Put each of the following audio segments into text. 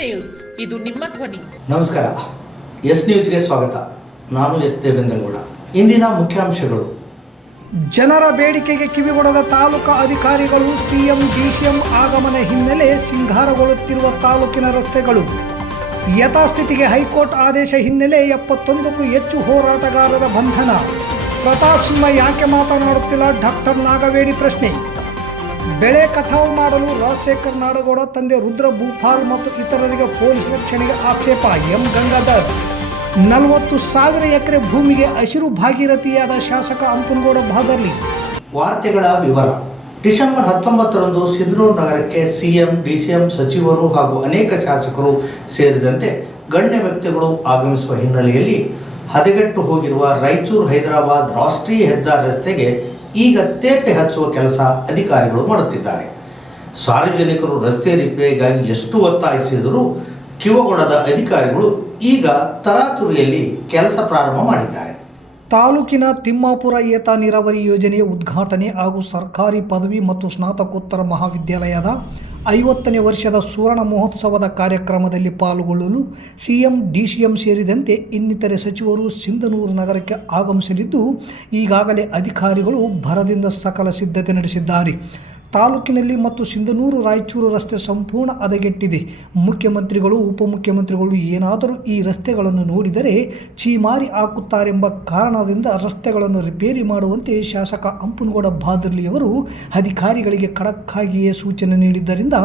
News, ಇದು ನಿಮ್ಮ ಧ್ವನಿ. ನಮಸ್ಕಾರ. ಎಸ್ ನ್ಯೂಸ್ಗೆ ಸ್ವಾಗತ. ನಾನು ಎಸ್ ದೇವೇಂದ್ರಗೌಡ. ಇಂದಿನ ಮುಖ್ಯಾಂಶಗಳು. ಜನರ ಬೇಡಿಕೆಗೆ ಕಿವಿಗೊಡದ ತಾಲೂಕಾ ಅಧಿಕಾರಿಗಳು. ಸಿಎಂ ಡಿಸಿಎಂ ಆಗಮನ ಹಿನ್ನೆಲೆ ಸಿಂಗಾರಗೊಳ್ಳುತ್ತಿರುವ ತಾಲೂಕಿನ ರಸ್ತೆಗಳು. ಯಥಾಸ್ಥಿತಿಗೆ ಹೈಕೋರ್ಟ್ ಆದೇಶ ಹಿನ್ನೆಲೆ 71ಕ್ಕೂ ಹೆಚ್ಚು ಹೋರಾಟಗಾರರ ಬಂಧನ. ಪ್ರತಾಪ್ ಸಿಂಹ ಯಾಕೆ ಮಾತನಾಡುತ್ತಿಲ್ಲ? ಡಾಕ್ಟರ್ ನಾಗವೇಡಿ ಪ್ರಶ್ನೆ. ಬೆಳೆ ಕಟಾವು ಮಾಡಲು ರಾಜಶೇಖರ್ ನಾಡಗೌಡ ತಂದೆ ರುದ್ರ ಭೂಪಾಲ್ ಮತ್ತು ಇತರರಿಗೆ ಪೊಲೀಸ್ ರಕ್ಷಣೆಗೆ ಆಕ್ಷೇಪ. ಎಂ ಗಂಗಾಧರ್. 40,000 ಎಕರೆ ಭೂಮಿಗೆ ಹಸಿರು ಭಾಗೀರಥಿಯಾದ ಶಾಸಕ ಅಂಪನಗೌಡ ಭಾದರ್ಲಿ. ವಾರ್ತೆಗಳ ವಿವರ. ಡಿಸೆಂಬರ್ 19ರಂದು ಸಿಂಧನೂರು ನಗರಕ್ಕೆ ಸಿಎಂ ಡಿಸಿಎಂ ಸಚಿವರು ಹಾಗೂ ಅನೇಕ ಶಾಸಕರು ಸೇರಿದಂತೆ ಗಣ್ಯ ವ್ಯಕ್ತಿಗಳು ಆಗಮಿಸುವ ಹಿನ್ನೆಲೆಯಲ್ಲಿ ಹದಗೆಟ್ಟು ಹೋಗಿರುವ ರಾಯಚೂರು ಹೈದರಾಬಾದ್ ರಾಷ್ಟ್ರೀಯ ಹೆದ್ದಾರಿ ರಸ್ತೆಗೆ ಈಗ ತೇಪೆ ಹಚ್ಚುವ ಕೆಲಸ ಅಧಿಕಾರಿಗಳು ಮಾಡುತ್ತಿದ್ದಾರೆ. ಸಾರ್ವಜನಿಕರು ರಸ್ತೆ ರಿಪೇರಿಗಾಗಿ ಎಷ್ಟು ಒತ್ತಾಯಿಸಿದರೂ ಕಿವಗೊಡದ ಅಧಿಕಾರಿಗಳು ಈಗ ತರಾತುರಿಯಲ್ಲಿ ಕೆಲಸ ಪ್ರಾರಂಭ ಮಾಡಿದ್ದಾರೆ. ತಾಲೂಕಿನ ತಿಮ್ಮಾಪುರ ಏತ ನೀರಾವರಿ ಯೋಜನೆ ಉದ್ಘಾಟನೆ ಹಾಗೂ ಸರ್ಕಾರಿ ಪದವಿ ಮತ್ತು ಸ್ನಾತಕೋತ್ತರ ಮಹಾವಿದ್ಯಾಲಯದ 50ನೇ ವರ್ಷದ ಸುವರ್ಣ ಮಹೋತ್ಸವದ ಕಾರ್ಯಕ್ರಮದಲ್ಲಿ ಪಾಲ್ಗೊಳ್ಳಲು ಸಿಎಂ ಡಿಸಿಎಂ ಸೇರಿದಂತೆ ಇನ್ನಿತರೆ ಸಚಿವರು ಸಿಂಧನೂರು ನಗರಕ್ಕೆ ಆಗಮಿಸಲಿದ್ದು, ಈಗಾಗಲೇ ಅಧಿಕಾರಿಗಳು ಭರದಿಂದ ಸಕಲ ಸಿದ್ಧತೆ ನಡೆಸಿದ್ದಾರೆ. ತಾಲೂಕಿನಲ್ಲಿ ಮತ್ತು ಸಿಂಧನೂರು ರಾಯಚೂರು ರಸ್ತೆ ಸಂಪೂರ್ಣ ಹದಗೆಟ್ಟಿದೆ. ಮುಖ್ಯಮಂತ್ರಿಗಳು ಉಪಮುಖ್ಯಮಂತ್ರಿಗಳು ಏನಾದರೂ ಈ ರಸ್ತೆಗಳನ್ನು ನೋಡಿದರೆ ಚೀಮಾರಿ ಹಾಕುತ್ತಾರೆಂಬ ಕಾರಣದಿಂದ ರಸ್ತೆಗಳನ್ನು ರಿಪೇರಿ ಮಾಡುವಂತೆ ಶಾಸಕ ಅಂಪನಗೌಡ ಭಾದರ್ಲಿಯವರು ಅಧಿಕಾರಿಗಳಿಗೆ ಖಡಕ್ಕಾಗಿಯೇ ಸೂಚನೆ ನೀಡಿದ್ದರಿಂದ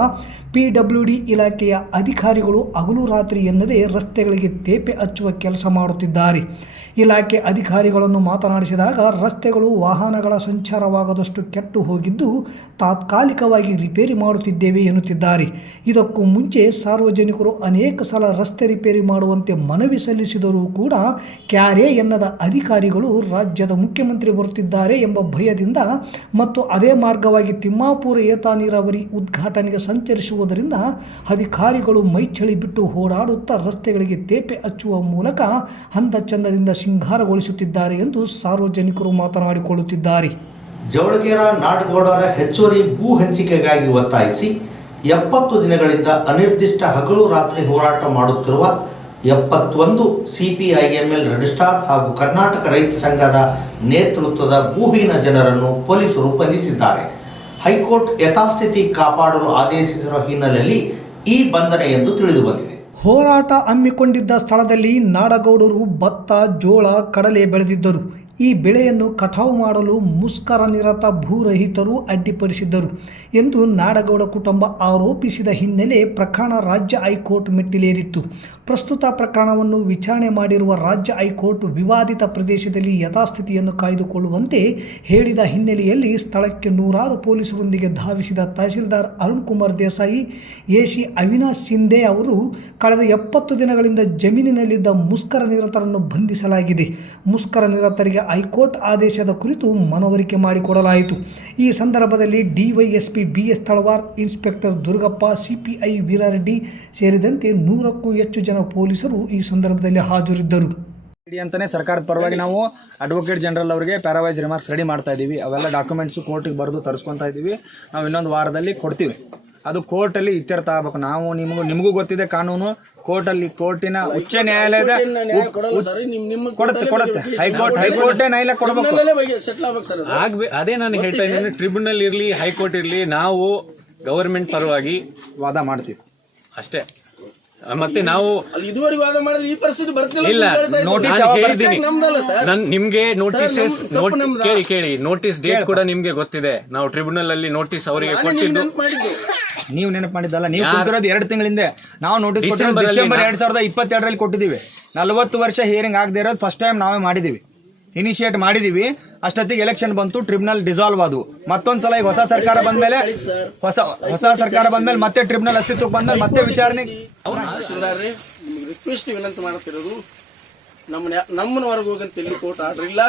PWD ಇಲಾಖೆಯ ಅಧಿಕಾರಿಗಳು ಹಗಲು ರಾತ್ರಿ ಎನ್ನದೇ ರಸ್ತೆಗಳಿಗೆ ತೇಪೆ ಹಚ್ಚುವ ಕೆಲಸ ಮಾಡುತ್ತಿದ್ದಾರೆ. ಇಲಾಖೆ ಅಧಿಕಾರಿಗಳನ್ನು ಮಾತನಾಡಿಸಿದಾಗ ರಸ್ತೆಗಳು ವಾಹನಗಳ ಸಂಚಾರವಾಗದಷ್ಟು ಕೆಟ್ಟು ಹೋಗಿದ್ದು ತಾತ್ಕಾಲಿಕವಾಗಿ ರಿಪೇರಿ ಮಾಡುತ್ತಿದ್ದೇವೆ ಎನ್ನುತ್ತಿದ್ದಾರೆ. ಇದಕ್ಕೂ ಮುಂಚೆ ಸಾರ್ವಜನಿಕರು ಅನೇಕ ಸಲ ರಸ್ತೆ ರಿಪೇರಿ ಮಾಡುವಂತೆ ಮನವಿ ಸಲ್ಲಿಸಿದರೂ ಕೂಡ ಕ್ಯಾರೆ ಎನ್ನದ ಅಧಿಕಾರಿಗಳು ರಾಜ್ಯದ ಮುಖ್ಯಮಂತ್ರಿ ಬರುತ್ತಿದ್ದಾರೆ ಎಂಬ ಭಯದಿಂದ ಮತ್ತು ಅದೇ ಮಾರ್ಗವಾಗಿ ತಿಮ್ಮಾಪುರ ಏತ ನೀರಾವರಿ ಉದ್ಘಾಟನೆಗೆ ಸಂಚರಿಸುವುದರಿಂದ ಅಧಿಕಾರಿಗಳು ಮೈಚಳಿ ಬಿಟ್ಟು ಓಡಾಡುತ್ತಾ ರಸ್ತೆಗಳಿಗೆ ತೇಪೆ ಹಚ್ಚುವ ಮೂಲಕ ಅಂದ ಚಂದದಿಂದ ಸಿಂಗಾರಗೊಳಿಸುತ್ತಿದ್ದಾರೆ ಎಂದು ಸಾರ್ವಜನಿಕರು ಮಾತನಾಡಿಕೊಳ್ಳುತ್ತಿದ್ದಾರೆ. ಜವಳಗೇರ ನಾಡಗೌಡರ ಹೆಚ್ಚುವರಿ ಭೂ ಹಂಚಿಕೆಗಾಗಿ ಒತ್ತಾಯಿಸಿ 70 ದಿನಗಳಿಂದ ಅನಿರ್ದಿಷ್ಟ ಹಗಲು ರಾತ್ರಿ ಹೋರಾಟ ಮಾಡುತ್ತಿರುವ 71 CPIML ರಿಜಿಸ್ಟ್ರಾರ್ ಹಾಗೂ ಕರ್ನಾಟಕ ರೈತ ಸಂಘದ ನೇತೃತ್ವದ ಭೂಹೀನ ಜನರನ್ನು ಪೊಲೀಸರು ಬಂಧಿಸಿದ್ದಾರೆ. ಹೈಕೋರ್ಟ್ ಯಥಾಸ್ಥಿತಿ ಕಾಪಾಡಲು ಆದೇಶಿಸಿರುವ ಹಿನ್ನೆಲೆಯಲ್ಲಿ ಈ ಬಂಧನ ಎಂದು ತಿಳಿದುಬಂದಿದೆ. ಹೋರಾಟ ಹಮ್ಮಿಕೊಂಡಿದ್ದ ಸ್ಥಳದಲ್ಲಿ ನಾಡಗೌಡರು ಭತ್ತ, ಜೋಳ, ಕಡಲೆ ಬೆಳೆದಿದ್ದರು. ಈ ಬೆಳೆಯನ್ನು ಕಟಾವು ಮಾಡಲು ಮುಷ್ಕರ ನಿರತ ಭೂರಹಿತರು ಅಡ್ಡಿಪಡಿಸಿದ್ದರು ಎಂದು ನಾಡಗೌಡ ಕುಟುಂಬ ಆರೋಪಿಸಿದ ಹಿನ್ನೆಲೆ ಪ್ರಕರಣ ರಾಜ್ಯ ಹೈಕೋರ್ಟ್ ಮೆಟ್ಟಿಲೇರಿತ್ತು. ಪ್ರಸ್ತುತ ಪ್ರಕರಣವನ್ನು ವಿಚಾರಣೆ ಮಾಡಿರುವ ರಾಜ್ಯ ಹೈಕೋರ್ಟ್ ವಿವಾದಿತ ಪ್ರದೇಶದಲ್ಲಿ ಯಥಾಸ್ಥಿತಿಯನ್ನು ಕಾಯ್ದುಕೊಳ್ಳುವಂತೆ ಹೇಳಿದ ಹಿನ್ನೆಲೆಯಲ್ಲಿ ಸ್ಥಳಕ್ಕೆ ನೂರಾರು ಪೊಲೀಸರೊಂದಿಗೆ ಧಾವಿಸಿದ ತಹಶೀಲ್ದಾರ್ ಅರುಣ್ ಕುಮಾರ್ ದೇಸಾಯಿ, ಎಸಿ ಅವಿನಾಶ್ ಶಿಂದೆ ಅವರು ಕಳೆದ 70 ದಿನಗಳಿಂದ ಜಮೀನಿನಲ್ಲಿದ್ದ ಮುಷ್ಕರ ನಿರತರನ್ನು ಬಂಧಿಸಲಾಗಿದೆ. ಮುಷ್ಕರ ನಿರತರಿಗೆ ಹೈಕೋರ್ಟ್ ಆದೇಶದ ಕುರಿತು ಮನವರಿಕೆ ಮಾಡಿಕೊಡಲಾಯಿತು. ಈ ಸಂದರ್ಭದಲ್ಲಿ DYSP BS Talawar, inspector Durgappa, CPI Veerareddy ಸೇರಿದಂತೆ 100ಕ್ಕೂ ಹೆಚ್ಚು ಜನ ಪೊಲೀಸರು ಈ ಸಂದರ್ಭದಲ್ಲಿ ಹಾಜರಿದ್ದರು. ಅಂತಾನೆ ಸರ್ಕಾರದ ಪರವಾಗಿ ನಾವು ಅಡ್ವೊಕೇಟ್ ಜನರಲ್ ಅವರಿಗೆ ಪ್ಯಾರಾವೈಸ್ ರಿಮಾರ್ಕ್ಸ್ ರೆಡಿ ಮಾಡ್ತಾ ಇದ್ದೀವಿ. ಅವೆಲ್ಲ ಡಾಕ್ಯುಮೆಂಟ್ಸು ಕೋರ್ಟಿಗೆ ಬರೆದು ತರಿಸ್ಕೊತಾ ಇದ್ದೀವಿ. ನಾವು ಇನ್ನೊಂದು ವಾರದಲ್ಲಿ ಕೊಡ್ತೀವಿ. ಅದು ಕೋರ್ಟಲ್ಲಿ ಇತ್ಯರ್ಥ ಆಗಬೇಕು. ನಾವು ನಿಮಗೂ ಗೊತ್ತಿದೆ ಕಾನೂನು. ಕೋರ್ಟಿನ ಉಚ್ಚ ನ್ಯಾಯಾಲಯದ ಕೊಡುತ್ತೆ. ಹೈಕೋರ್ಟೇ ನ್ಯಾಯಾಲಯ ಕೊಡಬೇಕು. ಅದೇ ನಾನು ಹೇಳ್ತಾ ಇದ್ದೀನಿ, ಟ್ರಿಬ್ಯುನಲ್ ಇರಲಿ ಹೈಕೋರ್ಟ್ ಇರಲಿ, ನಾವು ಗವರ್ಮೆಂಟ್ ಪರವಾಗಿ ವಾದ ಮಾಡ್ತೀವಿ ಅಷ್ಟೇ. ಮತ್ತೆ ನಾವು ಇದುವರೆಗೂ ವಾದ ಮಾಡಿದ್ರೆ ಈ ಪರಿಸ್ಥಿತಿ ಇಲ್ಲ. ನೋಟಿಸ್ ಹೇಳಿದ್ದೀನಿ ನಿಮ್ಗೆ. ನೋಟಿಸಸ್ ಕೇಳಿ ನೋಟಿಸ್ ಡೇಟ್ ಕೂಡ ನಿಮ್ಗೆ ಗೊತ್ತಿದೆ. ನಾವು ಟ್ರಿಬ್ಯುನಲ್ ಅಲ್ಲಿ ನೋಟಿಸ್ ಅವರಿಗೆ ಕೊಟ್ಟಿದ್ದು ನೀವು ನೆನಪು ಮಾಡಿದ್ದಲ್ಲ. ನೀವು ಕೊಟ್ಟಿರೋದು 2 ತಿಂಗಳಿಂದ. ನಾವು ನೋಟಿಸ್ ಡಿಸೆಂಬರ್ 2022ರಲ್ಲಿ ಕೊಟ್ಟಿದ್ದೀವಿ. 40 ವರ್ಷ ಹಿಯರಿಂಗ್ ಆಗದೆ ಇರೋದು ಫಸ್ಟ್ ಟೈಮ್ ನಾವೇ ಮಾಡಿದೀವಿ, ಇನಿಷಿಯೇಟ್ ಮಾಡಿದೀವಿ. ಅಷ್ಟೊತ್ತಿಗೆ ಎಲೆಕ್ಷನ್ ಬಂತು, ಟ್ರಿಬ್ಯುನಲ್ ಡಿಸಾಲ್ವ್ ಆದವು. ಮತ್ತೊಂದ್ಸಲ ಈಗ ಹೊಸ ಸರ್ಕಾರ ಬಂದ್ಮೇಲೆ ಮತ್ತೆ ಟ್ರಿಬ್ಯುನಲ್ ಅಸ್ತಿತ್ವಕ್ಕೆ ಬಂದ್ಮೇಲೆ ಮತ್ತೆ ವಿಚಾರಣೆ. ನಿಮಗೆ ರಿಕ್ವೆಸ್ಟ್ ವಿನಂತಿ ಮಾಡ್ತಿರೋದು, ನಮ್ಮನವರೆಗೆ ಹೋಗಂತ ಎಲ್ಲಿ ಕೋರ್ಟ್ ಆರ್ಡರ್ ಇಲ್ಲ.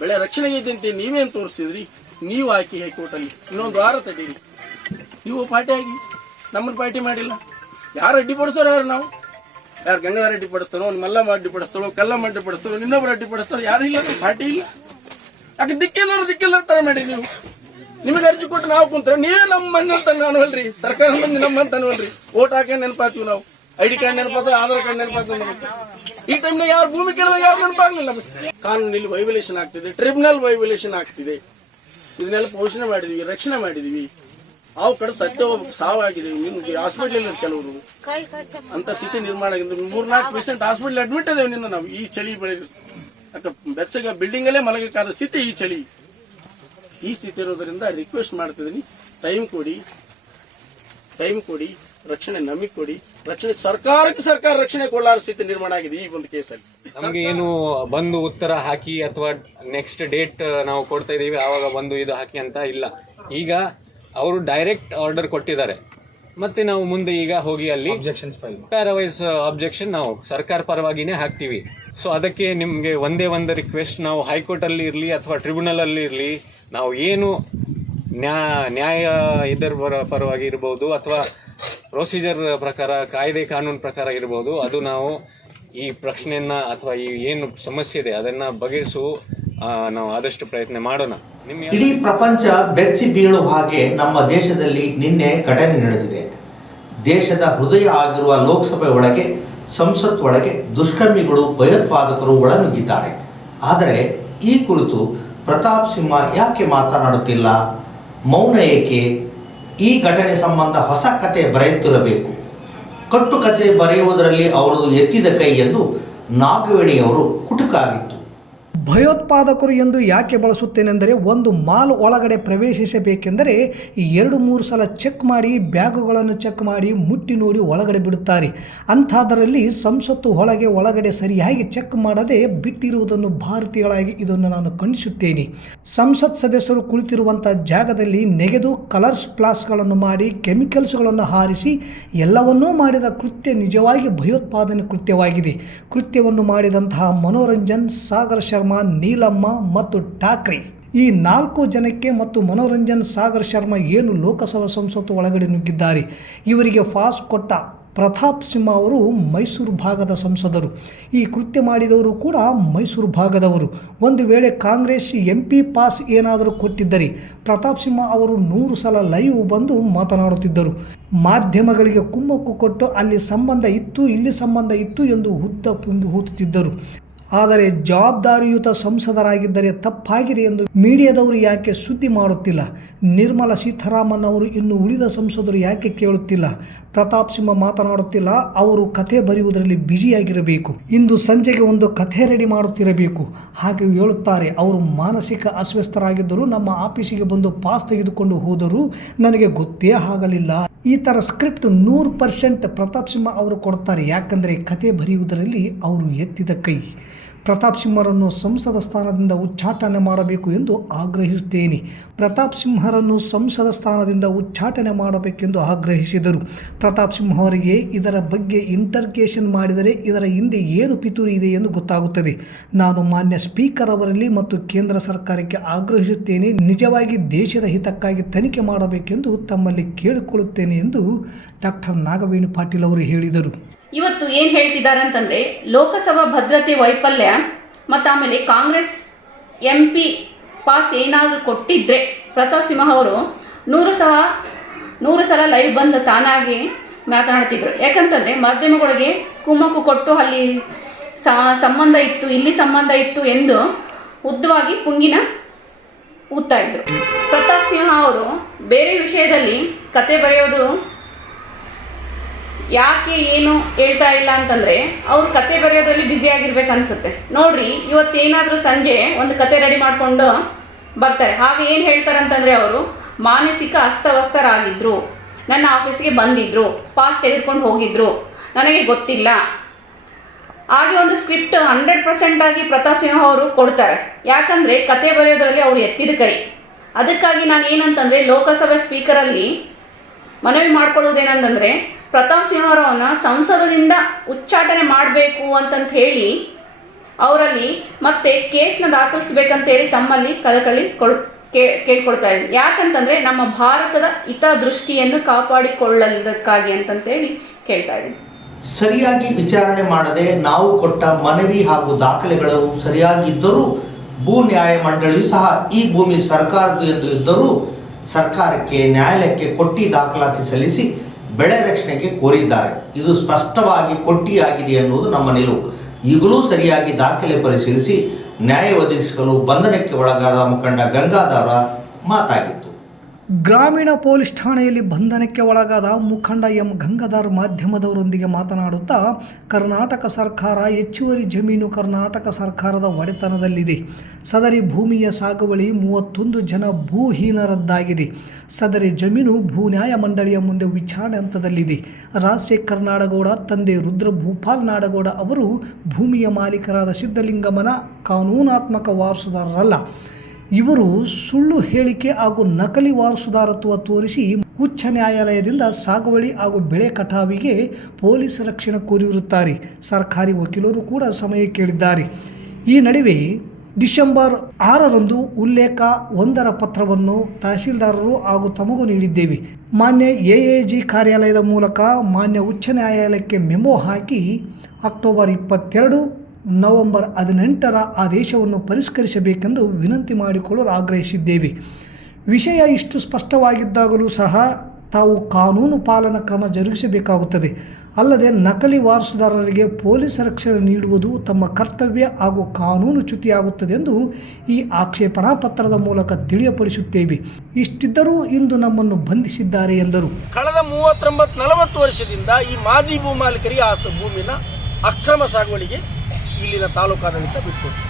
ಬೆಳೆ ರಕ್ಷಣೆಗೆ ಇದ್ದಂತೆ ನೀವೇನು ತೋರಿಸಿದ್ರಿ, ನೀವು ಹಾಕಿ ಹೈಕೋರ್ಟಲ್ಲಿ ಇನ್ನೊಂದು ವಾರ ತಡೀರಿ. ನೀವು ಪಾರ್ಟಿ ಆಗಿ ನಮ್ಮನ್ನು ಪಾರ್ಟಿ ಮಾಡಿಲ್ಲ. ಯಾರು ಅಡ್ಡಿಪಡಿಸೋರು? ನಾವು ಯಾರು ಗಂಗಾಧರ ಅಡ್ಡಿಪಡಿಸ್ತಾನೋ, ಮಲ್ಲಮ್ಮ ಅಡ್ಡಿಪಡಿಸ್ತಾನೋ, ಕಲ್ಲಮ್ಮ ಅಡ್ಡಿಪಡಿಸ್ತಾನೋ, ಇನ್ನೊಬ್ಬರು ಅಡ್ಡಿಪಡಿಸ್ತಾನೋ? ಯಾರು ಇಲ್ಲ, ಪಾರ್ಟಿ ಇಲ್ಲ. ಯಾಕೆ ದಿಕ್ಕಿಲ್ಲ ತರ ಮಾಡಿ ನೀವು. ನಿಮಗೆ ಅರ್ಜಿ ಕೊಟ್ಟು ನಾವು ಕುಂತ್ರೆ ನೀವೇ ನಮ್ಮ ಮಂದಿ ಅಂತ ಅನ್ವಲ್ರಿ, ಸರ್ಕಾರ ಮಂದಿ ನಮ್ಮ ಅಂತ ಅನ್ವಲ್ರಿ. ಓಟ್ ಹಾಕಿ ನೆನಪಾತೀವಿ ನಾವು. ID ಕಾರ್ಡ್ ನೆನಪಾಗ್ತದೆ, ಆಧಾರ್ ಕಾರ್ಡ್ ನೆನಪಾಗ್ತದೆ. ಈ ಟೈಮ್ನಾಗ ಯಾರು ಭೂಮಿ ಕೇಳಿದಾಗ ಯಾರು ನೆನಪಾಗ್ಲಿಲ್ಲ. ಕಾನೂನಲ್ಲಿ ವೈವಲೇಷನ್ ಆಗ್ತಿದೆ, ಟ್ರಿಬ್ಯುನಲ್ ವೈವಲೇಷನ್ ಆಗ್ತಿದೆ. ಇದನ್ನೆಲ್ಲ ಪೋಷಣೆ ಮಾಡಿದೀವಿ, ರಕ್ಷಣೆ ಮಾಡಿದೀವಿ. ಅವು ಕಡೆ ಸತ್ಯ ಸಾವಾಗಿದ್ದೀವಿ. ನಿಮ್ಗೆ ಹಾಸ್ಪಿಟಲ್ ಕೆಲವರು ಅಂತ ಸ್ಥಿತಿ ನಿರ್ಮಾಣ ಆಗಿದೆ. 3-4 ಪೇಷಂಟ್ ಹಾಸ್ಪಿಟಲ್ ಅಡ್ಮಿಟ್ ಇದೇವೆ. ನಿನ್ನ ನಾವು ಈ ಚಳಿ ಬೆಳೆದು ಬೆಚ್ಚಗ ಬಿಲ್ಡಿಂಗ್ ಅಲ್ಲೇ ಮಲಗಕ್ಕಾದ ಸ್ಥಿತಿ ಈ ಚಳಿ. ಈ ಸ್ಥಿತಿ ಇರೋದ್ರಿಂದ ರಿಕ್ವೆಸ್ಟ್ ಮಾಡ್ತಿದ್ದೀನಿ, ಟೈಮ್ ಕೊಡಿ, ರಕ್ಷಣೆ ನಮಗೆ ಕೊಡಿ. ರಕ್ಷಣೆ ಸರ್ಕಾರಕ್ಕೆ ಸರ್ಕಾರ ರಕ್ಷಣೆ ಕೊಳ್ಳಾರ ಸ್ಥಿತಿ ನಿರ್ಮಾಣ ಆಗಿದೆ ಈ ಒಂದು ಕೇಸಲ್ಲಿ. ನಮ್ಗೆ ಏನು ಬಂದು ಉತ್ತರ ಹಾಕಿ ಅಥವಾ ನೆಕ್ಸ್ಟ್ ಡೇಟ್ ನಾವು ಕೊಡ್ತಾ ಇದೀವಿ ಆವಾಗ ಬಂದು ಇದು ಹಾಕಿ ಅಂತ ಇಲ್ಲ. ಈಗ ಅವರು ಡೈರೆಕ್ಟ್ ಆರ್ಡರ್ ಕೊಟ್ಟಿದ್ದಾರೆ. ಮತ್ತೆ ನಾವು ಮುಂದೆ ಈಗ ಹೋಗಿ ಅಲ್ಲಿ ಪ್ಯಾರಾವೈಸ್ ಅಬ್ಜೆಕ್ಷನ್ ನಾವು ಸರ್ಕಾರ ಪರವಾಗಿನೇ ಹಾಕ್ತೀವಿ. ಸೊ ಅದಕ್ಕೆ ನಿಮಗೆ ಒಂದೇ ಒಂದು ರಿಕ್ವೆಸ್ಟ್, ನಾವು ಹೈಕೋರ್ಟ್ ಅಲ್ಲಿ ಇರಲಿ ಅಥವಾ ಟ್ರಿಬ್ಯುನಲ್ ಅಲ್ಲಿ ಇರಲಿ, ನಾವು ಏನು ನ್ಯಾಯ ಇದರ ಪರವಾಗಿ ಇರ್ಬೋದು ಅಥವಾ ಪ್ರೊಸೀಜರ್ ಪ್ರಕಾರ, ಕಾಯ್ದೆ ಕಾನೂನು ಪ್ರಕಾರ ಇರ್ಬೋದು, ಅದು ನಾವು ಈ ಪ್ರಶ್ನೆಯನ್ನ ಅಥವಾ ಈ ಏನು ಸಮಸ್ಯೆ ಇದೆ ಅದನ್ನ ಬಗೆಹರಿಸುವ ನಾವು ಆದಷ್ಟು ಪ್ರಯತ್ನ ಮಾಡೋಣ. ಇಡೀ ಪ್ರಪಂಚ ಬೆಚ್ಚಿ ಬೀಳುವ ಹಾಗೆ ನಮ್ಮ ದೇಶದಲ್ಲಿ ನಿನ್ನೆ ಘಟನೆ ನಡೆದಿದೆ. ದೇಶದ ಹೃದಯ ಆಗಿರುವ ಲೋಕಸಭೆ ಒಳಗೆ, ಸಂಸತ್ ಒಳಗೆ ದುಷ್ಕರ್ಮಿಗಳು, ಭಯೋತ್ಪಾದಕರು ಒಳನುಗ್ಗಿದ್ದಾರೆ. ಆದರೆ ಈ ಕುರಿತು ಪ್ರತಾಪ್ ಸಿಂಹ ಯಾಕೆ ಮಾತನಾಡುತ್ತಿಲ್ಲ? ಮೌನ ಏಕೆ? ಈ ಘಟನೆ ಸಂಬಂಧ ಹೊಸ ಕತೆ ಬರೆಯುತ್ತಿರಬೇಕು. ಕಟ್ಟುಕತೆ ಬರೆಯುವುದರಲ್ಲಿ ಅವರದು ಎತ್ತಿದ ಕೈ ಎಂದು ನಾಗವೇಣಿಯವರು ಕುಟುಕಾಗಿತ್ತು. ಭಯೋತ್ಪಾದಕರು ಎಂದು ಯಾಕೆ ಬಳಸುತ್ತೇನೆಂದರೆ, ಒಂದು ಮಾಲ್ ಒಳಗಡೆ ಪ್ರವೇಶಿಸಬೇಕೆಂದರೆ 2-3 ಸಲ ಚೆಕ್ ಮಾಡಿ, ಬ್ಯಾಗುಗಳನ್ನು ಚೆಕ್ ಮಾಡಿ, ಮುಟ್ಟಿ ನೋಡಿ ಒಳಗಡೆ ಬಿಡುತ್ತಾರೆ. ಅಂಥದ್ದರಲ್ಲಿ ಸಂಸತ್ತು ಒಳಗಡೆ ಸರಿಯಾಗಿ ಚೆಕ್ ಮಾಡದೆ ಬಿಟ್ಟಿರುವುದನ್ನು ಭಾರತೀಯಳಾಗಿ ಇದನ್ನು ನಾನು ಖಂಡಿಸುತ್ತೇನೆ. ಸಂಸತ್ ಸದಸ್ಯರು ಕುಳಿತಿರುವಂಥ ಜಾಗದಲ್ಲಿ ನೆಗೆದು ಕಲರ್ಸ್ ಪ್ಲಾಸ್ಗಳನ್ನು ಮಾಡಿ, ಕೆಮಿಕಲ್ಸ್ಗಳನ್ನು ಹಾರಿಸಿ ಎಲ್ಲವನ್ನೂ ಮಾಡಿದ ಕೃತ್ಯ ನಿಜವಾಗಿ ಭಯೋತ್ಪಾದನೆ ಕೃತ್ಯವಾಗಿದೆ. ಕೃತ್ಯವನ್ನು ಮಾಡಿದಂತಹ ಮನೋರಂಜನ್, ಸಾಗರ್ ಶರ್ಮಾ, ನೀಲಮ್ಮ ಮತ್ತು ಠಾಕ್ರೆ, ಈ 4 ಜನಕ್ಕೆ ಮತ್ತು ಮನೋರಂಜನ್, ಸಾಗರ್ ಶರ್ಮಾ ಏನು ಲೋಕಸಭಾ ಸಂಸತ್ತು ಒಳಗಡೆ ನುಗ್ಗಿದ್ದಾರೆ. ಇವರಿಗೆ ಪಾಸ್ ಕೊಟ್ಟ ಪ್ರತಾಪ್ ಸಿಂಹ ಅವರು ಮೈಸೂರು ಭಾಗದ ಸಂಸದರು. ಈ ಕೃತ್ಯ ಮಾಡಿದವರು ಕೂಡ ಮೈಸೂರು ಭಾಗದವರು. ಒಂದು ವೇಳೆ ಕಾಂಗ್ರೆಸ್ MP ಪಾಸ್ ಏನಾದರೂ ಕೊಟ್ಟಿದ್ದರೆ ಪ್ರತಾಪ್ ಸಿಂಹ ಅವರು 100 ಸಲ ಲೈವ್ ಬಂದು ಮಾತನಾಡುತ್ತಿದ್ದರು. ಮಾಧ್ಯಮಗಳಿಗೆ ಕುಮ್ಮಕ್ಕು ಕೊಟ್ಟು ಅಲ್ಲಿ ಸಂಬಂಧ ಇತ್ತು, ಇಲ್ಲಿ ಸಂಬಂಧ ಇತ್ತು ಎಂದು ಹುದ್ದ ಪುಂಗಿ ಹೂತುತ್ತಿದ್ದರು. ಆದರೆ ಜವಾಬ್ದಾರಿಯುತ ಸಂಸದರಾಗಿದ್ದರೆ ತಪ್ಪಾಗಿದೆ ಎಂದು ಮೀಡಿಯಾದವರು ಯಾಕೆ ಸುದ್ದಿ ಮಾಡುತ್ತಿಲ್ಲ? ನಿರ್ಮಲಾ ಸೀತಾರಾಮನ್ ಅವರು ಇನ್ನು ಉಳಿದ ಸಂಸದರು ಯಾಕೆ ಕೇಳುತ್ತಿಲ್ಲ? ಪ್ರತಾಪ್ ಸಿಂಹ ಮಾತನಾಡುತ್ತಿಲ್ಲ. ಅವರು ಕಥೆ ಬರೆಯುವುದರಲ್ಲಿ ಬ್ಯುಸಿಯಾಗಿರಬೇಕು. ಇಂದು ಸಂಜೆಗೆ ಒಂದು ಕಥೆ ರೆಡಿ ಮಾಡುತ್ತಿರಬೇಕು ಹಾಗೆ ಹೇಳುತ್ತಾರೆ. ಅವರು ಮಾನಸಿಕ ಅಸ್ವಸ್ಥರಾಗಿದ್ದರು. ನಮ್ಮ ಆಫೀಸಿಗೆ ಬಂದು ಪಾಸ್ ತೆಗೆದುಕೊಂಡು ಹೋದರು, ನನಗೆ ಗೊತ್ತೇ ಆಗಲಿಲ್ಲ. ಈ ಥರ ಸ್ಕ್ರಿಪ್ಟ್ 100% ಪ್ರತಾಪ್ ಸಿಂಹ ಅವರು ಕೊಡ್ತಾರೆ. ಯಾಕಂದರೆ ಕಥೆ ಬರೆಯುವುದರಲ್ಲಿ ಅವರು ಎತ್ತಿದ ಕೈ. ಪ್ರತಾಪ್ ಸಿಂಹರನ್ನು ಸಂಸದ ಸ್ಥಾನದಿಂದ ಉಚ್ಚಾಟನೆ ಮಾಡಬೇಕು ಎಂದು ಆಗ್ರಹಿಸುತ್ತೇನೆ. ಪ್ರತಾಪ್ ಸಿಂಹರನ್ನು ಸಂಸದ ಸ್ಥಾನದಿಂದ ಉಚ್ಚಾಟನೆ ಮಾಡಬೇಕೆಂದು ಆಗ್ರಹಿಸಿದರು. ಪ್ರತಾಪ್ ಸಿಂಹ ಅವರಿಗೆ ಇದರ ಬಗ್ಗೆ ಇಂಟರ್ಗೇಷನ್ ಮಾಡಿದರೆ ಇದರ ಹಿಂದೆ ಏನು ಪಿತೂರಿ ಇದೆ ಎಂದು ಗೊತ್ತಾಗುತ್ತದೆ. ನಾನು ಮಾನ್ಯ ಸ್ಪೀಕರ್ ಅವರಲ್ಲಿ ಮತ್ತು ಕೇಂದ್ರ ಸರ್ಕಾರಕ್ಕೆ ಆಗ್ರಹಿಸುತ್ತೇನೆ, ನಿಜವಾಗಿ ದೇಶದ ಹಿತಕ್ಕಾಗಿ ತನಿಖೆ ಮಾಡಬೇಕೆಂದು ತಮ್ಮಲ್ಲಿ ಕೇಳಿಕೊಳ್ಳುತ್ತೇನೆ ಎಂದು ಡಾಕ್ಟರ್ ನಾಗವೇಣಿ ಪಾಟೀಲ್ ಅವರು ಹೇಳಿದರು. ಇವತ್ತು ಏನು ಹೇಳ್ತಿದ್ದಾರೆ ಅಂತಂದರೆ, ಲೋಕಸಭಾ ಭದ್ರತೆ ವೈಫಲ್ಯ ಮತ್ತು ಆಮೇಲೆ ಕಾಂಗ್ರೆಸ್ MP ಪಾಸ್ ಏನಾದರೂ ಕೊಟ್ಟಿದ್ದರೆ ಪ್ರತಾಪ್ ಸಿಂಹ ಅವರು 100 ಸಲ ಲೈವ್ ಬಂದು ತಾನಾಗಿ ಮಾತನಾಡ್ತಿದ್ರು. ಯಾಕಂತಂದರೆ ಮಾಧ್ಯಮಗಳಿಗೆ ಕುಮ್ಮಕ್ಕು ಕೊಟ್ಟು ಅಲ್ಲಿ ಸಂಬಂಧ ಇತ್ತು, ಇಲ್ಲಿ ಸಂಬಂಧ ಇತ್ತು ಎಂದು ಉದ್ದವಾಗಿ ಪುಂಗಿನ ಊದ್ತಾ ಇದ್ರು. ಪ್ರತಾಪ್ ಸಿಂಹ ಅವರು ಬೇರೆ ವಿಷಯದಲ್ಲಿ ಕತೆ ಬರೆಯೋದು ಯಾಕೆ ಏನು ಹೇಳ್ತಾ ಇಲ್ಲ ಅಂತಂದರೆ, ಅವರು ಕತೆ ಬರೆಯೋದ್ರಲ್ಲಿ ಬ್ಯುಸಿ ಆಗಿರ್ಬೇಕು ಅನಿಸುತ್ತೆ. ನೋಡ್ರಿ, ಇವತ್ತೇನಾದರೂ ಸಂಜೆ ಒಂದು ಕತೆ ರೆಡಿ ಮಾಡಿಕೊಂಡು ಬರ್ತಾರೆ. ಹಾಗೆ ಏನು ಹೇಳ್ತಾರೆ ಅಂತಂದರೆ, ಅವರು ಮಾನಸಿಕ ಅಸ್ತವ್ಯಸ್ತರಾಗಿದ್ದರು, ನನ್ನ ಆಫೀಸ್ಗೆ ಬಂದಿದ್ದರು, ಪಾಸ್ ತೆಗೆದುಕೊಂಡು ಹೋಗಿದ್ದರು, ನನಗೆ ಗೊತ್ತಿಲ್ಲ. ಹಾಗೆ ಒಂದು ಸ್ಕ್ರಿಪ್ಟ್ 100% ಆಗಿ ಪ್ರತಾಪ್ ಸಿಂಹ ಅವರು ಕೊಡ್ತಾರೆ. ಯಾಕಂದರೆ ಕತೆ ಬರೆಯೋದ್ರಲ್ಲಿ ಅವರು ಎತ್ತಿದ ಕೈ. ಅದಕ್ಕಾಗಿ ನಾನು ಏನಂತಂದರೆ, ಲೋಕಸಭೆ ಸ್ಪೀಕರಲ್ಲಿ ಮನವಿ ಮಾಡ್ಕೊಳ್ಳೋದೇನಂತಂದರೆ, ಪ್ರತಾಪ್ ಸಿಂಹ ಅವರನ್ನು ಸಂಸದದಿಂದ ಉಚ್ಚಾಟನೆ ಮಾಡಬೇಕು ಅಂತಂತ ಹೇಳಿ ಅವರಲ್ಲಿ ಮತ್ತೆ ಕೇಸ್ನ ದಾಖಲಿಸಬೇಕಂತೇಳಿ ತಮ್ಮಲ್ಲಿ ಕಳಕಳಿ ಕೇಳ್ಕೊಳ್ತಾ ಇದ್ದೀನಿ. ಯಾಕಂತಂದರೆ ನಮ್ಮ ಭಾರತದ ಹಿತದೃಷ್ಟಿಯನ್ನು ಕಾಪಾಡಿಕೊಳ್ಳೋದಕ್ಕಾಗಿ ಅಂತಂತೇಳಿ ಕೇಳ್ತಾ ಇದ್ದೀನಿ. ಸರಿಯಾಗಿ ವಿಚಾರಣೆ ಮಾಡದೆ ನಾವು ಕೊಟ್ಟ ಮನವಿ ಹಾಗೂ ದಾಖಲೆಗಳು ಸರಿಯಾಗಿದ್ದರೂ, ಭೂ ನ್ಯಾಯ ಮಂಡಳಿಯು ಸಹ ಈ ಭೂಮಿ ಸರ್ಕಾರದ್ದು ಎಂದು ಇದ್ದರೂ ಸರ್ಕಾರಕ್ಕೆ, ನ್ಯಾಯಾಲಯಕ್ಕೆ ಕೊಟ್ಟು ದಾಖಲಾತಿ ಸಲ್ಲಿಸಿ ಬೆಳೆ ರಕ್ಷಣೆಗೆ ಕೋರಿದ್ದಾರೆ. ಇದು ಸ್ಪಷ್ಟವಾಗಿ ಕೊಟ್ಟಿಯಾಗಿದೆ ಎನ್ನುವುದು ನಮ್ಮ ನಿಲುವು. ಈಗಲೂ ಸರಿಯಾಗಿ ದಾಖಲೆ ಪರಿಶೀಲಿಸಿ ನ್ಯಾಯ ಒದಗಿಸಲು ಬಂಧನಕ್ಕೆ ಒಳಗಾದ ಮುಖಂಡ ಗಂಗಾಧರ ಮಾತಾಗಿತ್ತು. ಗ್ರಾಮೀಣ ಪೊಲೀಸ್ ಠಾಣೆಯಲ್ಲಿ ಬಂಧನಕ್ಕೆ ಒಳಗಾದ ಮುಖಂಡ ಎಂ ಗಂಗಾಧರ್ ಮಾಧ್ಯಮದವರೊಂದಿಗೆ ಮಾತನಾಡುತ್ತಾ, ಕರ್ನಾಟಕ ಸರ್ಕಾರ ಹೆಚ್ಚುವರಿ ಜಮೀನು ಕರ್ನಾಟಕ ಸರ್ಕಾರದ ಒಡೆತನದಲ್ಲಿದೆ. ಸದರಿ ಭೂಮಿಯ ಸಾಗುವಳಿ 31 ಜನ ಭೂಹೀನರದ್ದಾಗಿದೆ. ಸದರಿ ಜಮೀನು ಭೂ ನ್ಯಾಯ ಮಂಡಳಿಯ ಮುಂದೆ ವಿಚಾರಣೆ ಹಂತದಲ್ಲಿದೆ. ರಾಜಶೇಖರ್ ನಾಡಗೌಡ ತಂದೆ ರುದ್ರ ಭೂಪಾಲ್ ನಾಡಗೌಡ ಅವರು ಭೂಮಿಯ ಮಾಲೀಕರಾದ ಸಿದ್ದಲಿಂಗಮ್ಮನ ಕಾನೂನಾತ್ಮಕ ವಾರಸುದಾರರಲ್ಲ. ಇವರು ಸುಳ್ಳು ಹೇಳಿಕೆ ಹಾಗೂ ನಕಲಿ ವಾರಸುದಾರತ್ವ ತೋರಿಸಿ ಉಚ್ಚ ನ್ಯಾಯಾಲಯದಿಂದ ಸಾಗುವಳಿ ಹಾಗೂ ಬೆಳೆ ಕಟಾವಿಗೆ ಪೊಲೀಸ್ ರಕ್ಷಣೆ ಕೋರಿರುತ್ತಾರೆ. ಸರ್ಕಾರಿ ವಕೀಲರು ಕೂಡ ಸಮಯ ಕೇಳಿದ್ದಾರೆ. ಈ ನಡುವೆ ಡಿಸೆಂಬರ್ 6ರಂದು ಉಲ್ಲೇಖ 1ರ ಪತ್ರವನ್ನು ತಹಸೀಲ್ದಾರರು ಹಾಗೂ ತಮಗೂ ನೀಡಿದ್ದೇವೆ. ಮಾನ್ಯ AAG ಕಾರ್ಯಾಲಯದ ಮೂಲಕ ಮಾನ್ಯ ಉಚ್ಚ ನ್ಯಾಯಾಲಯಕ್ಕೆ ಮೆಮೊ ಹಾಕಿ ಅಕ್ಟೋಬರ್ 22 ನವೆಂಬರ್ 18ರ ಆದೇಶವನ್ನು ಪರಿಷ್ಕರಿಸಬೇಕೆಂದು ವಿನಂತಿ ಮಾಡಿಕೊಳ್ಳಲು ಆಗ್ರಹಿಸಿದ್ದೇವೆ. ವಿಷಯ ಇಷ್ಟು ಸ್ಪಷ್ಟವಾಗಿದ್ದಾಗಲೂ ಸಹ ತಾವು ಕಾನೂನು ಪಾಲನಾ ಕ್ರಮ ಜರುಗಿಸಬೇಕಾಗುತ್ತದೆ. ಅಲ್ಲದೆ ನಕಲಿ ವಾರಸುದಾರರಿಗೆ ಪೊಲೀಸ್ ರಕ್ಷಣೆ ನೀಡುವುದು ತಮ್ಮ ಕರ್ತವ್ಯ ಹಾಗೂ ಕಾನೂನು ಚ್ಯುತಿಯಾಗುತ್ತದೆ ಎಂದು ಈ ಆಕ್ಷೇಪಣಾ ಪತ್ರದ ಮೂಲಕ ತಿಳಿಯಪಡಿಸುತ್ತೇವೆ. ಇಷ್ಟಿದ್ದರೂ ಇಂದು ನಮ್ಮನ್ನು ಬಂಧಿಸಿದ್ದಾರೆ ಎಂದರು. ಕಳೆದ 39-40 ವರ್ಷದಿಂದ ಈ ಮಾಜಿ ಭೂಮಾಲೀಕರಿಗೆ ಆ ಭೂಮಿನ ಅಕ್ರಮ ಸಾಗುವಳಿಗೆ ಇಲ್ಲಿನ ತಾಲೂಕಾಡಳಿತ ಬಿಟ್ಕೊಟ್ಟು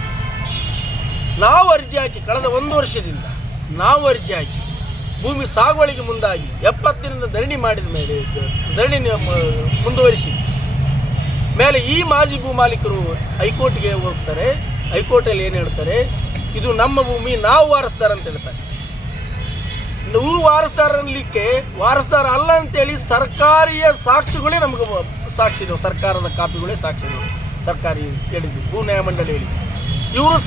ನಾವು ಅರ್ಜಿ ಹಾಕಿ ಕಳೆದ 1 ವರ್ಷದಿಂದ ನಾವು ಅರ್ಜಿ ಹಾಕಿ ಭೂಮಿ ಸಾಗುವಳಿಗೆ ಮುಂದಾಗಿ 70 ದಿನದ ಧರಣಿ ಮಾಡಿದ ಮೇಲೆ ಧರಣಿ ಮುಂದುವರಿಸಿ ಮೇಲೆ ಈ ಮಾಜಿ ಭೂಮಾಲೀಕರು ಹೈಕೋರ್ಟ್ಗೆ ಹೋಗ್ತಾರೆ. ಹೈಕೋರ್ಟಲ್ಲಿ ಏನು ಹೇಳ್ತಾರೆ, ಇದು ನಮ್ಮ ಭೂಮಿ, ನಾವು ವಾರಸ್ದಾರ ಅಂತ ಹೇಳ್ತಾರೆ. ಇವರು ವಾರಸ್ದಾರ ಅನ್ನಲಿಕ್ಕೆ ವಾರಸ್ದಾರ ಅಲ್ಲ ಅಂತೇಳಿ ಸರ್ಕಾರಿಯ ಸಾಕ್ಷಿಗಳೇ ನಮಗೆ ಸಾಕ್ಷಿ ಇದಾವೆ. ಸರ್ಕಾರದ ಕಾಪಿಗಳೇ ಸಾಕ್ಷಿ ಇದಾವೆ. ಸರ್ಕಾರಿ ಹೇಳಿದ್ವಿ, ಭೂ ನ್ಯಾಯ ಮಂಡಳಿ ಹೇಳಿದ್ವಿ. ಇವರು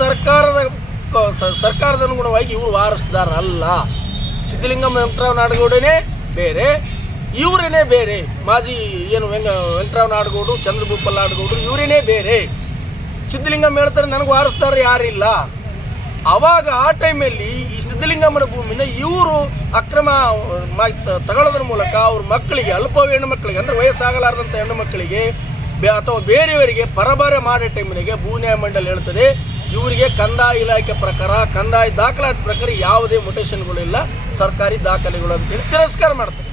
ಸರ್ಕಾರದ ಅನುಗುಣವಾಗಿ ಇವರು ವಾರಸ್ದಾರ ಅಲ್ಲ. ಸಿದ್ದಲಿಂಗಮ್ಮ ವೆಂಕಟರಾವ್ ನಾಡಗೌಡನೇ ಬೇರೆ, ಇವರೇನೇ ಬೇರೆ. ಮಾಜಿ ಏನು ವೆಂಕಟರಾವ್ ನಾಡಗೌಡರು, ಚಂದ್ರಭೂಪಾಲ್ ನಾಡಗೌಡರು ಇವರೇನೇ ಬೇರೆ. ಸಿದ್ದಲಿಂಗಮ್ಮ ಹೇಳ್ತಾರೆ ನನಗೆ ವಾರಸ್ದಾರ ಯಾರಿಲ್ಲ. ಆವಾಗ ಆ ಟೈಮಲ್ಲಿ ಈ ಸಿದ್ದಲಿಂಗಮ್ಮನ ಭೂಮಿನ ಇವರು ಅಕ್ರಮ ತಗೊಳ್ಳೋದ್ರ ಮೂಲಕ ಅವ್ರ ಮಕ್ಕಳಿಗೆ, ಅಲ್ಪ ಹೆಣ್ಣು ಮಕ್ಕಳಿಗೆ ಅಂದರೆ ವಯಸ್ಸಾಗಲಾರ್ದಂಥ ಹೆಣ್ಣು ಮಕ್ಕಳಿಗೆ ಅಥವಾ ಬೇರೆಯವರಿಗೆ ಪರಬಾರೆ ಮಾಡೋ ಟೈಮಿನಾಗೆ ಭೂ ನ್ಯಾಯ ಮಂಡಳಿ ಹೇಳ್ತದೆ ಇವರಿಗೆ ಕಂದಾಯ ಇಲಾಖೆ ಪ್ರಕಾರ, ಕಂದಾಯ ದಾಖಲಾತಿ ಪ್ರಕಾರ ಯಾವುದೇ ಮೊಟೇಷನ್ಗಳಿಲ್ಲ, ಸರ್ಕಾರಿ ದಾಖಲೆಗಳು ಅಂತೇಳಿ ತಿರಸ್ಕಾರ ಮಾಡ್ತಾರೆ.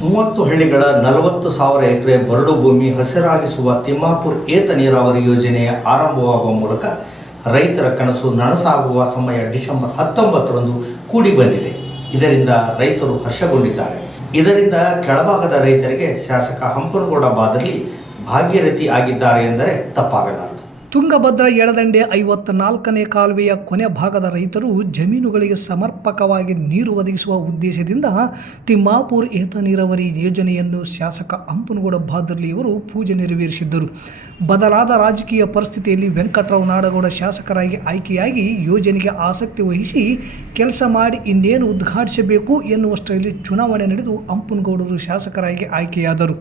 30 ಹಳ್ಳಿಗಳ 40,000 ಎಕರೆ ಬರಡು ಭೂಮಿ ಹಸಿರಾಗಿಸುವ ತಿಮ್ಮಾಪುರ ಏತ ನೀರಾವರಿ ಯೋಜನೆಯ ಆರಂಭವಾಗುವ ಮೂಲಕ ರೈತರ ಕನಸು ನನಸಾಗುವ ಸಮಯ ಡಿಸೆಂಬರ್ 19ರಂದು ಕೂಡಿ ಬಂದಿದೆ. ಇದರಿಂದ ರೈತರು ಹರ್ಷಗೊಂಡಿದ್ದಾರೆ. ಇದರಿಂದ ಕೆಳಭಾಗದ ರೈತರಿಗೆ ಶಾಸಕ ಹಂಪನಗೌಡ ಬಾದರ್ಲಿ ಭಾಗೀರಥಿ ಆಗಿದ್ದಾರೆ ಎಂದರೆ ತಪ್ಪಾಗಲಾರದು. ತುಂಗಭದ್ರಾ ಎಡದಂಡೆ 54ನೇ ಕಾಲುವೆಯ ಕೊನೆ ಭಾಗದ ರೈತರು ಜಮೀನುಗಳಿಗೆ ಸಮರ್ಪಕವಾಗಿ ನೀರು ಒದಗಿಸುವ ಉದ್ದೇಶದಿಂದ ತಿಮ್ಮಾಪುರ ಏತ ನೀರಾವರಿ ಯೋಜನೆಯನ್ನು ಶಾಸಕ ಹಂಪನಗೌಡ ಬಾದರ್ಲಿಯವರು ಪೂಜೆ ನೆರವೇರಿಸಿದ್ದರು. ಬದಲಾದ ರಾಜಕೀಯ ಪರಿಸ್ಥಿತಿಯಲ್ಲಿ ವೆಂಕಟರಾವ್ ನಾಡಗೌಡ ಶಾಸಕರಾಗಿ ಆಯ್ಕೆಯಾಗಿ ಯೋಜನೆಗೆ ಆಸಕ್ತಿ ವಹಿಸಿ ಕೆಲಸ ಮಾಡಿ ಇನ್ನೇನು ಉದ್ಘಾಟಿಸಬೇಕು ಎನ್ನುವಷ್ಟರಲ್ಲಿ ಚುನಾವಣೆ ನಡೆದು ಹಂಪನಗೌಡರು ಶಾಸಕರಾಗಿ ಆಯ್ಕೆಯಾದರು.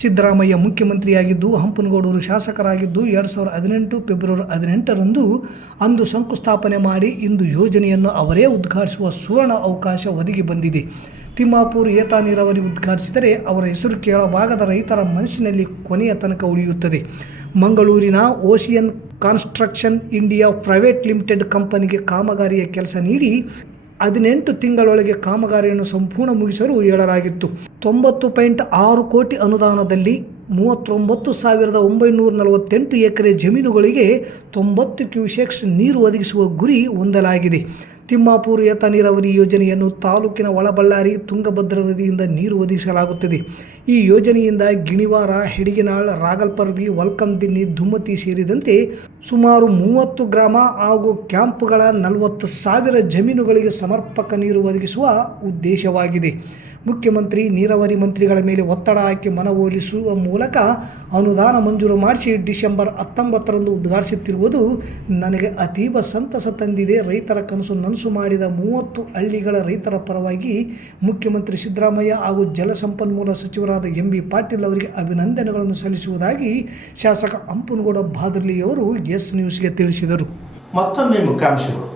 ಸಿದ್ದರಾಮಯ್ಯ ಮುಖ್ಯಮಂತ್ರಿಯಾಗಿದ್ದು ಹಂಪನಗೌಡರು ಶಾಸಕರಾಗಿದ್ದು 2018 ಫೆಬ್ರವರಿ 18ರಂದು ಅಂದು ಶಂಕುಸ್ಥಾಪನೆ ಮಾಡಿ ಇಂದು ಯೋಜನೆಯನ್ನು ಅವರೇ ಉದ್ಘಾಟಿಸುವ ಸುವರ್ಣ ಅವಕಾಶ ಒದಗಿ ಬಂದಿದೆ. ತಿಮ್ಮಾಪುರ ಏತ ನೀರಾವರಿ ಉದ್ಘಾಟಿಸಿದರೆ ಅವರ ಹೆಸರು ಕೇಳಭಾಗದ ರೈತರ ಮನಸ್ಸಿನಲ್ಲಿ ಕೊನೆಯ ತನಕ ಉಳಿಯುತ್ತದೆ. ಮಂಗಳೂರಿನ ocean construction India private limited ಕಂಪನಿಗೆ ಕಾಮಗಾರಿಯ ಕೆಲಸ ನೀಡಿ 18 ತಿಂಗಳೊಳಗೆ ಕಾಮಗಾರಿಯನ್ನು ಸಂಪೂರ್ಣ ಮುಗಿಸಲು ಹೇಳಲಾಗಿತ್ತು. 90.6 ಕೋಟಿ ಅನುದಾನದಲ್ಲಿ 39,948 ಎಕರೆ ಜಮೀನುಗಳಿಗೆ 90 ಕ್ಯೂಸೆಕ್ಸ್ ನೀರು ಒದಗಿಸುವ ಗುರಿ ಹೊಂದಲಾಗಿದೆ. ತಿಮ್ಮಾಪುರ ಏತ ನೀರಾವರಿ ಯೋಜನೆಯನ್ನು ತಾಲೂಕಿನ ಒಳಬಳ್ಳಾರಿ ತುಂಗಭದ್ರಾ ನದಿಯಿಂದ ನೀರು ಒದಗಿಸಲಾಗುತ್ತದೆ. ಈ ಯೋಜನೆಯಿಂದ ಗಿಣಿವಾರ, ಹೆಡಿಗೆನಾಳ್, ರಾಗಲ್ಪರ್ವಿ, ವಲ್ಕಂದಿನ್ನಿ, ದುಮ್ಮತಿ ಸೇರಿದಂತೆ ಸುಮಾರು 30 ಗ್ರಾಮ ಹಾಗೂ ಕ್ಯಾಂಪ್ಗಳ 40,000 ಜಮೀನುಗಳಿಗೆ ಸಮರ್ಪಕ ನೀರು ಒದಗಿಸುವ ಉದ್ದೇಶವಾಗಿದೆ. ಮುಖ್ಯಮಂತ್ರಿ ನೀರಾವರಿ ಮಂತ್ರಿಗಳ ಮೇಲೆ ಒತ್ತಡ ಹಾಕಿ ಮನವೊಲಿಸುವ ಮೂಲಕ ಅನುದಾನ ಮಂಜೂರು ಮಾಡಿಸಿ ಡಿಸೆಂಬರ್ 19ರಂದು ಉದ್ಘಾಟಿಸುತ್ತಿರುವುದು ನನಗೆ ಅತೀವ ಸಂತಸ ತಂದಿದೆ. ರೈತರ ಕನಸು ನನಸು ಮಾಡಿದ 30 ಹಳ್ಳಿಗಳ ರೈತರ ಪರವಾಗಿ ಮುಖ್ಯಮಂತ್ರಿ ಸಿದ್ದರಾಮಯ್ಯ ಹಾಗೂ ಜಲಸಂಪನ್ಮೂಲ ಸಚಿವರಾದ MB ಪಾಟೀಲ್ ಅವರಿಗೆ ಅಭಿನಂದನೆಗಳನ್ನು ಸಲ್ಲಿಸುವುದಾಗಿ ಶಾಸಕ ಹಂಪನಗೌಡ ಬಾದರ್ಲಿಯವರು ಎಸ್ ನ್ಯೂಸ್ಗೆ ತಿಳಿಸಿದರು. ಮತ್ತೊಮ್ಮೆ ಮುಖ್ಯಾಂಶಗಳು.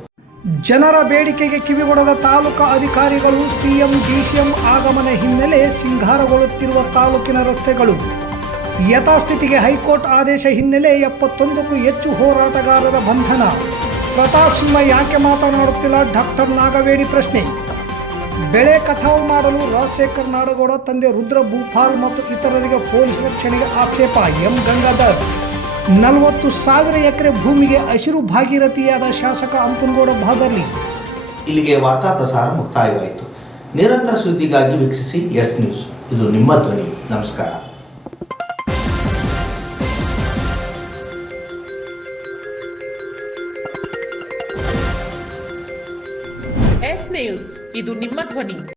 ಜನರ ಬೇಡಿಕೆಗೆ ಕಿವಿಗೊಡದ ತಾಲೂಕಾ ಅಧಿಕಾರಿಗಳು, ಸಿಎಂ ಡಿಸಿಎಂ ಆಗಮನ ಹಿನ್ನೆಲೆ ಸಿಂಗಾರಗೊಳ್ಳುತ್ತಿರುವ ತಾಲೂಕಿನ ರಸ್ತೆಗಳು. ಯಥಾಸ್ಥಿತಿಗೆ ಹೈಕೋರ್ಟ್ ಆದೇಶ ಹಿನ್ನೆಲೆ 71ಕ್ಕೂ ಹೆಚ್ಚು ಹೋರಾಟಗಾರರ ಬಂಧನ. ಪ್ರತಾಪ್ ಸಿಂಹ ಯಾಕೆ ಮಾತನಾಡುತ್ತಿಲ್ಲ? ಡಾಕ್ಟರ್ ನಾಗವೇಡಿ ಪ್ರಶ್ನೆ. ಬೆಳೆ ಕಟಾವು ಮಾಡಲು ರಾಜಶೇಖರ್ ನಾಡಗೌಡ ತಂದೆ ರುದ್ರ ಭೂಪಾಲ್ ಮತ್ತು ಇತರರಿಗೆ ಪೊಲೀಸ್ ರಕ್ಷಣೆಗೆ ಆಕ್ಷೇಪ. ಎಂ ಗಂಗಾಧರ್. 40,000 ಎಕರೆ ಭೂಮಿಗೆ ಹಸಿರು ಭಾಗೀರಥಿಯಾದ ಶಾಸಕ ಅಂಪನಗೌಡ ಬಾದರ್ಲಿ. ಇಲ್ಲಿಗೆ ವಾರ್ತಾ ಪ್ರಸಾರ ಮುಕ್ತಾಯವಾಯಿತು. ನಿರಂತರ ಸುದ್ದಿಗಾಗಿ ವೀಕ್ಷಿಸಿ ಎಸ್ ನ್ಯೂಸ್. ಇದು ನಿಮ್ಮ ಧ್ವನಿ. ನಮಸ್ಕಾರ. ಎಸ್ ನ್ಯೂಸ್, ಇದು ನಿಮ್ಮ ಧ್ವನಿ.